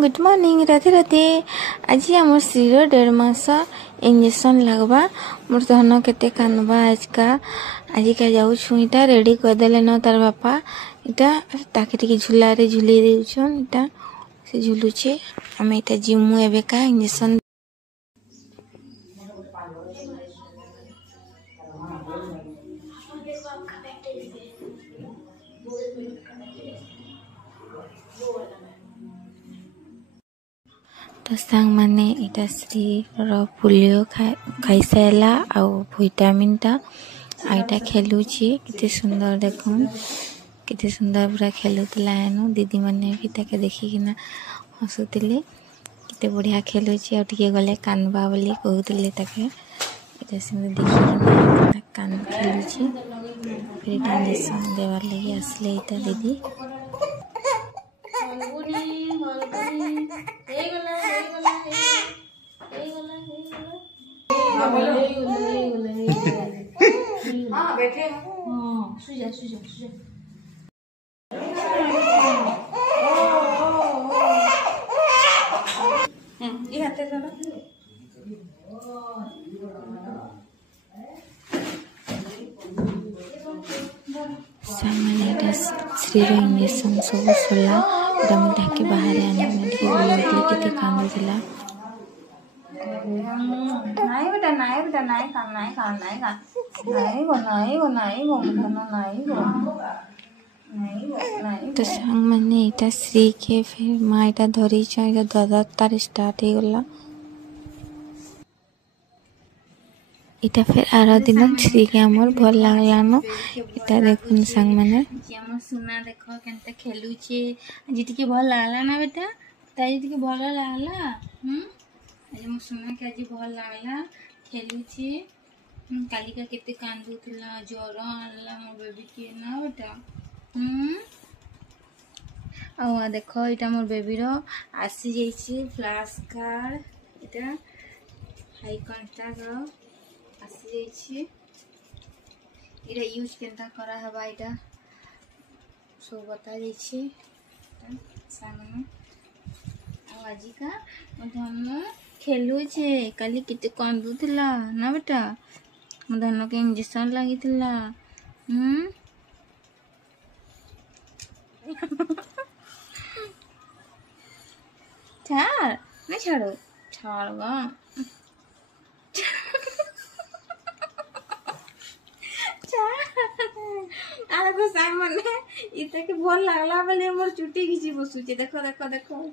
Morning Radhe Radhe. आज आम श्रीर 1.5 मास injection लगवा मोर धन केते कानबा आजिका जाऊँ इटा रेडी करदेले न तार बापा इटा ताके झूला रे झूली देउछन इटा से झूलुचे आम इटा जिमु एबे का इंजेक्शन तो सांग माने इटा श्री पोलियो खाई सारा आ विटामिन टा आईटा खेलुची किते सुंदर देखुन किते सुंदर पूरा खेलुतला एनु दीदी माने भी ताके देखिकिना हसुतिले किते बढ़िया खेलुची आ टिके गले कानबा बोली कहउतिले ताके इटा सिंह देखिकिना कान खेलुची फिर इंजेक्शन देवार लगी आसले इटा दीदी हाँ बैठे हाँ सुजा सुजा सुजा ये हाथे चलो सामने श्री इंजेक्शन सब सरला ताके बाहर आने के कांदुला नहीं बेटा नहीं बेटा नहीं खा नहीं खा नहीं खा नहीं गो नहीं गो नहीं गो नहीं गो नहीं गो नहीं तो संग माने इटा श्री के फिर माँ इटा धरी इटा दादा तार स्टार्ट हो गला इटा फिर आरा दिन श्री के हमर भल लागला न इटा देखुन संग माने जी हमर सुना देखो केनते खेलुचे जी टिके भल लागला ना बेटा ताई टिके भल लागला आज मो सुना के आज भल लागला खेलुचे कालिका केते कांदुतला ज्वर आला मो बेबी के ना बेटा आ देखो इटा मोर बेबी रो आसी जाइछि फ्लैश कार्ड इटा हाई कांटेक्ट रो आसी जाइछि इरा यूज केनता करा हबा इटा सब बता जाइछि सामने आ आजिका धन खेलुचे काली किते कांदुतला ना बेटा मो धन के इंजेक्शन लागितला छाड़ नहीं छाड़ो छाड़वा आगो सांग माने इते के भल लागला बोले मोर चुटी घिची बसुचे देखो देखो देखो